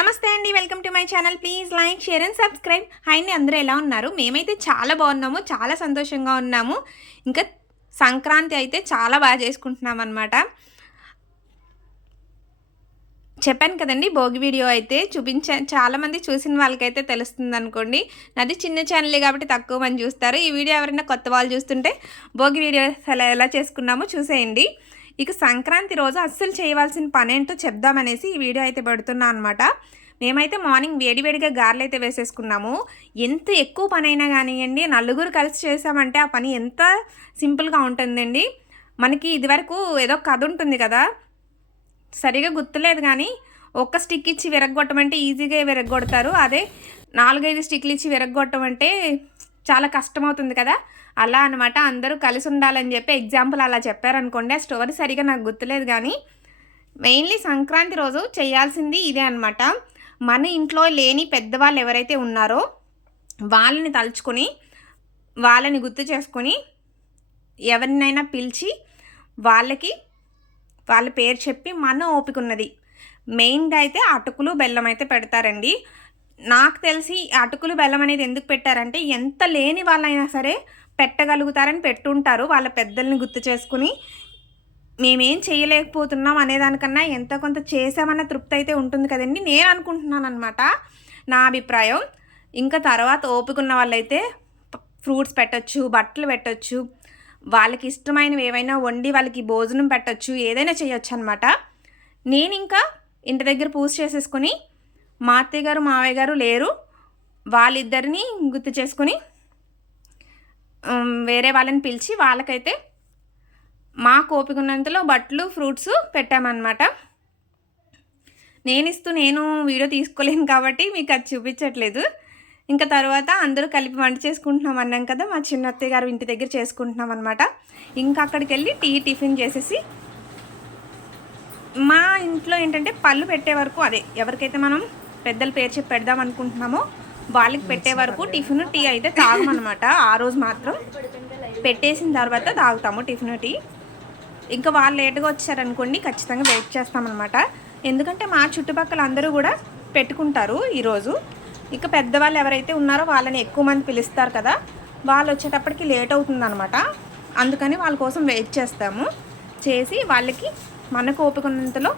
నమస్తే అండి, welcome to my channel. Please like, share and subscribe. Hi అండి, అందరూ ఎలా ఉన్నారు? మేమైతే చాలా బాగున్నాము, చాలా సంతోషంగా ఉన్నాము. ఇంకా సంక్రాంతి అయితే చాలా బాగా చేసుకుంటున్నాం అనమాట. చెప్పాను కదండి, భోగి వీడియో అయితే చాలామంది చూసిన వాళ్ళకైతే తెలుస్తుంది అనుకోండి. నాది చిన్న ఛానలే కాబట్టి తక్కువ మంది చూస్తారు. ఈ వీడియో ఎవరైనా కొత్త వాళ్ళు చూస్తుంటే భోగి వీడియో ఎలా చేసుకున్నామో చూసేయండి. ఇక సంక్రాంతి రోజు అస్సలు చేయవలసిన పని ఏంటో చెప్దామనేసి ఈ వీడియో అయితే పెడుతున్నా అనమాట. మేమైతే మార్నింగ్ వేడివేడిగా గారెలు అయితే వేసేసుకున్నాము. ఎంత ఎక్కువ పని అయినా కానివ్వండి, నలుగురు కలిసి చేసామంటే ఆ పని ఎంత సింపుల్గా ఉంటుందండి. మనకి ఇదివరకు ఏదో కథ ఉంటుంది కదా, సరిగా గుర్తులేదు కానీ ఒక్క స్టిక్ ఇచ్చి విరగొట్టమంటే ఈజీగా విరగొడతారు. అదే 4-5 స్టిక్లు ఇచ్చి విరగొట్టమంటే చాలా కష్టమవుతుంది కదా, అలా అనమాట. అందరూ కలిసి ఉండాలని చెప్పి ఎగ్జాంపుల్ అలా చెప్పారనుకోండి. ఆ స్టోరీ సరిగా నాకు గుర్తులేదు కానీ మెయిన్లీ సంక్రాంతి రోజు చేయాల్సింది ఇదే అనమాట. మన ఇంట్లో లేని పెద్దవాళ్ళు ఎవరైతే ఉన్నారో వాళ్ళని తలుచుకొని, వాళ్ళని గుర్తు చేసుకొని, ఎవరినైనా పిలిచి వాళ్ళ పేరు చెప్పి మన ఓపిక ఉన్నది మెయిన్గా అయితే అటుకులు బెల్లం అయితే పెడతారండి. నాకు తెలిసి అటుకులు బెల్లం అనేది ఎందుకు పెట్టారంటే, ఎంత లేని వాళ్ళైనా సరే పెట్టగలుగుతారని పెట్టుంటారు. వాళ్ళ పెద్దల్ని గుర్తు చేసుకుని మేమేం చేయలేకపోతున్నాం అనేదానికన్నా ఎంతో కొంత చేసామన్న తృప్తి అయితే ఉంటుంది కదండి, నేను అనుకుంటున్నాను అనమాట, నా అభిప్రాయం. ఇంకా తర్వాత ఓపిక ఉన్న వాళ్ళైతే ఫ్రూట్స్ పెట్టచ్చు, బట్టలు పెట్టచ్చు, వాళ్ళకి ఇష్టమైనవి ఏవైనా వండి వాళ్ళకి భోజనం పెట్టచ్చు, ఏదైనా చేయొచ్చు అనమాట. నేను ఇంకా ఇంటి దగ్గర పూజ చేసేసుకొని, మా అత్తయ్య గారు మావయ్య గారు లేరు, వాళ్ళిద్దరిని గుర్తు చేసుకుని వేరే వాళ్ళని పిలిచి వాళ్ళకైతే మాకు ఓపిక ఉన్నంతలో బట్టలు ఫ్రూట్స్ పెట్టామన్నమాట. నేను వీడియో తీసుకోలేను కాబట్టి మీకు అది చూపించట్లేదు. ఇంకా తర్వాత అందరూ కలిపి వంట చేసుకుంటున్నాం అన్నాం కదా, మా చిన్నత్తయ్య గారు ఇంటి దగ్గర చేసుకుంటున్నాం అనమాట. ఇంకా అక్కడికి వెళ్ళి టిఫిన్ చేసేసి, మా ఇంట్లో ఏంటంటే పళ్ళు పెట్టే వరకు, అదే ఎవరికైతే మనం పెద్దల పేరు చెప్పి పెడదాం అనుకుంటున్నామో వాళ్ళకి పెట్టే వరకు టిఫిన్ టీ అయితే తాగమన్నమాట. ఆ రోజు మాత్రం పెట్టేసిన తర్వాత తాగుతాము టిఫిన్ టీ. ఇంకా వాళ్ళు లేట్గా వచ్చారనుకోండి, ఖచ్చితంగా వెయిట్ చేస్తామన్నమాట. ఎందుకంటే మా చుట్టుపక్కల అందరూ కూడా పెట్టుకుంటారు ఈరోజు. ఇక పెద్దవాళ్ళు ఎవరైతే ఉన్నారో వాళ్ళని ఎక్కువ మంది పిలుస్తారు కదా, వాళ్ళు వచ్చేటప్పటికి లేట్ అవుతుందన్నమాట. అందుకని వాళ్ళ కోసం వెయిట్ చేసి వాళ్ళకి మనకు ఓపిక ఉన్నంతలో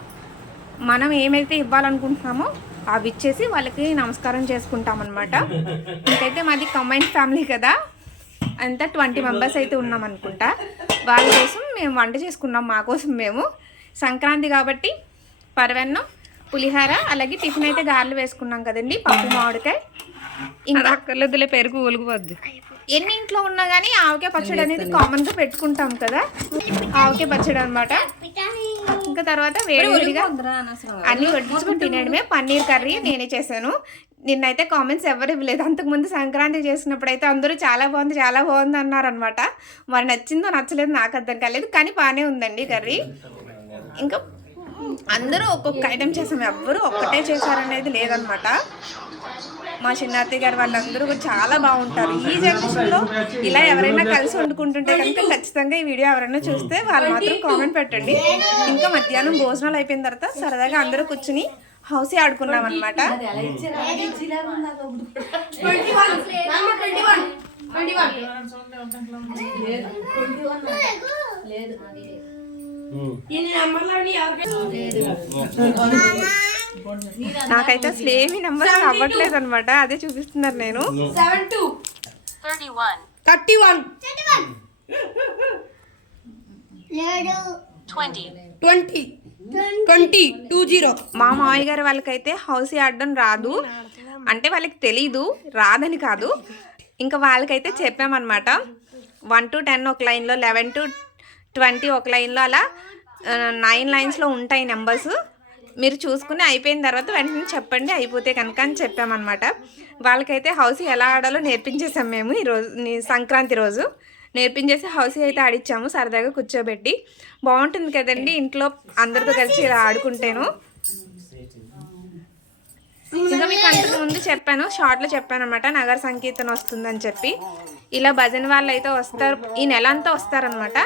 మనం ఏమైతే ఇవ్వాలనుకుంటున్నామో అవి ఇచ్చేసి వాళ్ళకి నమస్కారం చేసుకుంటామన్నమాట. ఇంకైతే మాది కంబైన్డ్ ఫ్యామిలీ కదా, అంతా 20 మెంబర్స్ అయితే ఉన్నాం అనుకుంటా. వాళ్ళ కోసం మేము వంట చేసుకున్నాం, మా కోసం మేము. సంక్రాంతి కాబట్టి పరవెన్నం, పులిహార, అలాగే టిఫిన్ అయితే గారెలు వేసుకున్నాం కదండి, పప్పు మామిడికాయ. ఇంకా అక్కర్లేదులే, పెరుగు ఒలుగువద్దు. ఎన్ని ఇంట్లో ఉన్నా కానీ ఆవకాయ పచ్చడి అనేది కామన్గా పెట్టుకుంటాం కదా, ఆవకాయ పచ్చడి అనమాట. ఇంకా తర్వాత వేడిగా అన్నీ వడ్డించుకొని తినేయడమే. పన్నీర్ కర్రీ నేనే చేశాను. నిన్నైతే కామెంట్స్ ఎవరు ఇవ్వలేదు. అంతకుముందు సంక్రాంతి చేసినప్పుడు అయితే అందరూ చాలా బాగుంది అన్నారనమాట. మరి నచ్చిందో నచ్చలేదు నాకు అర్థం కాలేదు, కానీ బాగానే ఉందండి కర్రీ. ఇంకా అందరూ ఒక్కొక్క ఐటెం చేసాము, ఎవ్వరూ ఒక్కటే చేశారనేది లేదనమాట. మా చిన్నత్తయ్య గారు వాళ్ళందరూ కూడా చాలా బాగుంటారు. ఈ జనరేషన్లో ఇలా ఎవరైనా కలిసి వండుకుంటుంటే కనుక ఖచ్చితంగా ఈ వీడియో ఎవరైనా చూస్తే వాళ్ళు మాత్రం కామెంట్ పెట్టండి. ఇంకా మధ్యాహ్నం భోజనాలు అయిపోయిన తర్వాత సరదాగా అందరూ కూర్చుని హౌసీ ఆడుకున్నాం అనమాట. నాకైతే అసలు ఏమి నెంబర్ అవ్వట్లేదు అనమాట, అదే చూపిస్తున్నారు. నేను 20 మా మామయ్య గారు వాళ్ళకైతే హౌసీ ఆడడం రాదు, అంటే వాళ్ళకి తెలీదు, రాదని కాదు. ఇంకా వాళ్ళకైతే చెప్పామన్నమాట, 1 to 10 ఒక లైన్లో, 11 to 20 ఒక లైన్లో, అలా 9 లైన్స్లో ఉంటాయి నెంబర్స్. మీరు చూసుకుని అయిపోయిన తర్వాత వెంటనే చెప్పండి అయిపోతే కనుక అని చెప్పామన్నమాట. వాళ్ళకైతే హౌసీ ఎలా ఆడాలో నేర్పించేసాం మేము ఈరోజు, సంక్రాంతి రోజు నేర్పించేసి హౌసీ అయితే ఆడిచ్చాము సరదాగా కూర్చోబెట్టి. బాగుంటుంది కదండి ఇంట్లో అందరితో కలిసి ఇలా ఆడుకుంటేను. ఇంకా మీకు అంతకు ముందు చెప్పాను, షార్ట్లో చెప్పాను అనమాట, నగర సంకీర్తన వస్తుందని చెప్పి. ఇలా భజన వాళ్ళు అయితే వస్తారు, ఈ నెల అంతా వస్తారనమాట.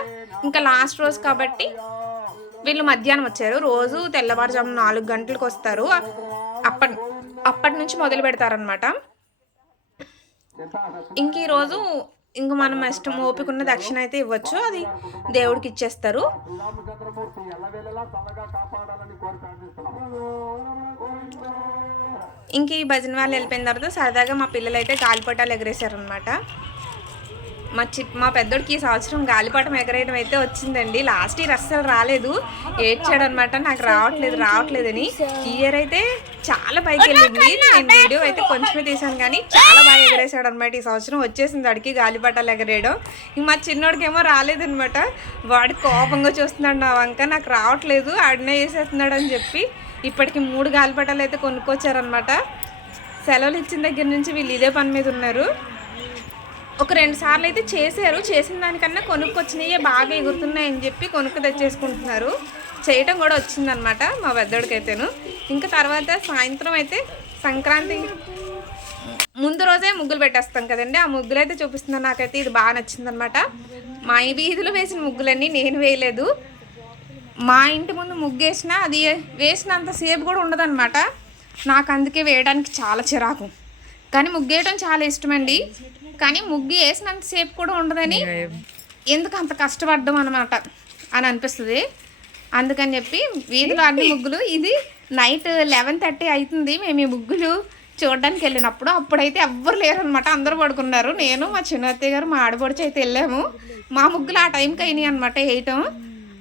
ఇంకా లాస్ట్ రోజు కాబట్టి వీళ్ళు మధ్యాహ్నం వచ్చారు. రోజు తెల్లవారుజాము 4 గంటలకు వస్తారు. అప్పటి నుంచి మొదలు పెడతారనమాట. ఇంక ఈరోజు ఇంక మనం ఇష్టం ఓపికన్న దక్షిణ అయితే ఇవ్వచ్చు, అది దేవుడికి ఇచ్చేస్తారు. ఇంక ఈ భజన వాళ్ళు వెళ్ళిపోయిన తర్వాత సరదాగా మా పిల్లలు అయితే గాలిపటాలు ఎగరేశారనమాట. మా పెద్దోడికి ఈ సంవత్సరం గాలిపటం ఎగరేయడం అయితే వచ్చిందండి. లాస్ట్ ఇయర్ అస్సలు రాలేదు, ఏడ్చాడనమాట నాకు రావట్లేదని. ఈ ఇయర్ అయితే చాలా పైకి వెళ్ళింది. నేను వీడియో అయితే కొంచెమే తీసాను కానీ చాలా బాగా ఎగరేసాడు అనమాట. ఈ సంవత్సరం వచ్చేసింది అడిగి గాలిపటాలు ఎగరేయడం. ఇంక మా చిన్నోడికి ఏమో రాలేదనమాట. వాడి కోపంగా చూస్తున్నాడు నా వంక, నాకు రావట్లేదు ఆడనే వేసేస్తున్నాడు అని చెప్పి ఇప్పటికి 3 గాలిపటాలు అయితే కొనుక్కొచ్చారనమాట. సెలవులు ఇచ్చిన దగ్గర నుంచి వీళ్ళు ఇదే పని మీద ఉన్నారు. ఒక 2 సార్లు అయితే చేశారు, చేసిన దానికన్నా కొనుక్కొచ్చినాయే బాగా ఎగురుతున్నాయని చెప్పి కొనుక్కు తెచ్చేసుకుంటున్నారు. చేయటం కూడా వచ్చిందనమాట మా పెద్దోడికైతేను. ఇంకా తర్వాత సాయంత్రం అయితే సంక్రాంతి ముందు రోజే ముగ్గులు పెట్టేస్తాం కదండి, ఆ ముగ్గులు అయితే చూపిస్తున్నాను. నాకైతే ఇది బాగా నచ్చిందనమాట. మా వీధిలో వేసిన ముగ్గులన్నీ నేను వేయలేదు. మా ఇంటి ముందు ముగ్గు వేసినా అది వేసినంత సేపు కూడా ఉండదన్నమాట. నాకు అందుకే వేయడానికి చాలా చిరాకు, కానీ ముగ్గు వేయడం చాలా ఇష్టమండి. కానీ ముగ్గు వేసినంతసేపు కూడా ఉండదని ఎందుకు అంత కష్టపడ్డం అనమాట అని అనిపిస్తుంది. అందుకని చెప్పి వీధిలో అన్ని ముగ్గులు, ఇది నైట్ 11:30 అవుతుంది మేము ఈ ముగ్గులు చూడడానికి వెళ్ళినప్పుడు. అప్పుడైతే ఎవ్వరు లేరనమాట, అందరూ పడుకున్నారు. నేను మా చిన్నత్తయ్య గారు మా ఆడపడిచి అయితే వెళ్ళాము. మా ముగ్గులు ఆ టైంకి అయినాయి అనమాట వేయటం.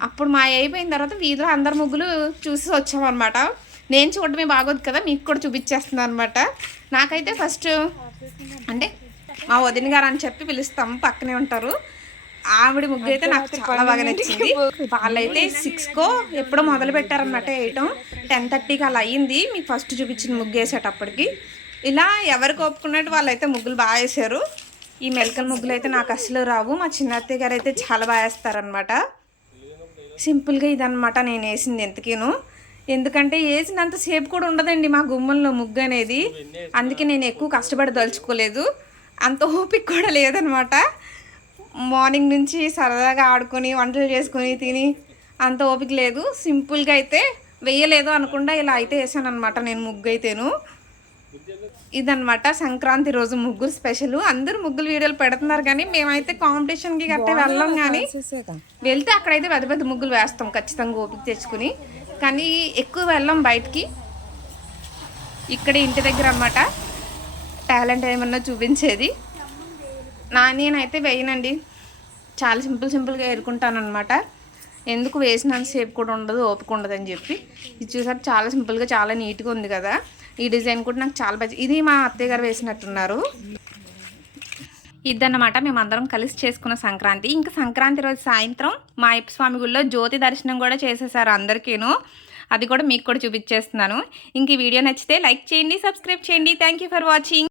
అప్పుడు మా అయిపోయిన తర్వాత వీధిలో అందరు ముగ్గులు చూసి వచ్చామన్నమాట. నేను చూడడమే బాగోదు కదా, మీకు కూడా చూపించేస్తున్నాను అనమాట. నాకైతే ఫస్ట్ అంటే మా వదిన గారు అని చెప్పి పిలుస్తాము, పక్కనే ఉంటారు. ఆవిడ ముగ్గు అయితే నాకు చాలా బాగా నచ్చింది. వాళ్ళైతే 6కో ఎప్పుడో మొదలు పెట్టారన్నమాట వేయటం. 10:30కి అలా అయ్యింది మీకు ఫస్ట్ చూపించిన ముగ్గు వేసేటప్పటికి. ఇలా ఎవరికి ఒప్పుకున్నట్టు వాళ్ళైతే ముగ్గులు బాగా వేసారు. ఈ మెలకల ముగ్గులు అయితే నాకు అసలు రావు. మా చిన్నత్తయ్య గారు అయితే చాలా బాగా వేస్తారనమాట. సింపుల్గా ఇదనమాట నేను వేసింది ఎంతకేను. ఎందుకంటే వేసినంతసేపు కూడా ఉండదండి మా గుమ్మంలో ముగ్గు అనేది. అందుకే నేను ఎక్కువ కష్టపడి దలుచుకోలేదు, అంత ఓపిక కూడా లేదనమాట. మార్నింగ్ నుంచి సరదాగా ఆడుకొని వంటలు చేసుకొని తిని అంత ఓపిక లేదు. సింపుల్గా అయితే వేయలేదు అనకుండా ఇలా అయితే వేసాను అనమాట నేను ముగ్గు అయితేను. ఇదనమాట సంక్రాంతి రోజు ముగ్గురు స్పెషల్. అందరూ ముగ్గులు వీడియోలు పెడుతున్నారు కానీ మేమైతే కాంపిటీషన్కి గట్టే వెళ్ళాం. కానీ వెళ్తే అక్కడైతే పెద్ద పెద్ద ముగ్గులు వేస్తాం ఖచ్చితంగా ఓపిక తెచ్చుకుని, కానీ ఎక్కువ వెళ్ళాం బయటికి. ఇక్కడ ఇంటి దగ్గర అన్నమాట టాలెంట్ ఏమన్నా చూపించేది. నేనైతే వేయనండి, చాలా సింపుల్గా ఏరుకుంటాను అనమాట. ఎందుకు వేసినంతసేపు కూడా ఉండదు, ఓపిక ఉండదని చెప్పి. ఇది చూసారు చాలా సింపుల్గా చాలా నీట్గా ఉంది కదా. ఈ డిజైన్ కూడా నాకు చాలా బాగా, ఇది మా అత్తయ్య గారు వేసినట్టున్నారు. ఇదన్నమాట మేమందరం కలిసి చేసుకున్న సంక్రాంతి. ఇంకా సంక్రాంతి రోజు సాయంత్రం మా అయ్యప్ప స్వామి గుడిలో జ్యోతి దర్శనం కూడా చేసేసారు అందరికీను. అది కూడా మీకు కూడా చూపించేస్తున్నాను. ఇంక ఈ వీడియో నచ్చితే లైక్ చేయండి, సబ్స్క్రైబ్ చేయండి. Thank you for watching.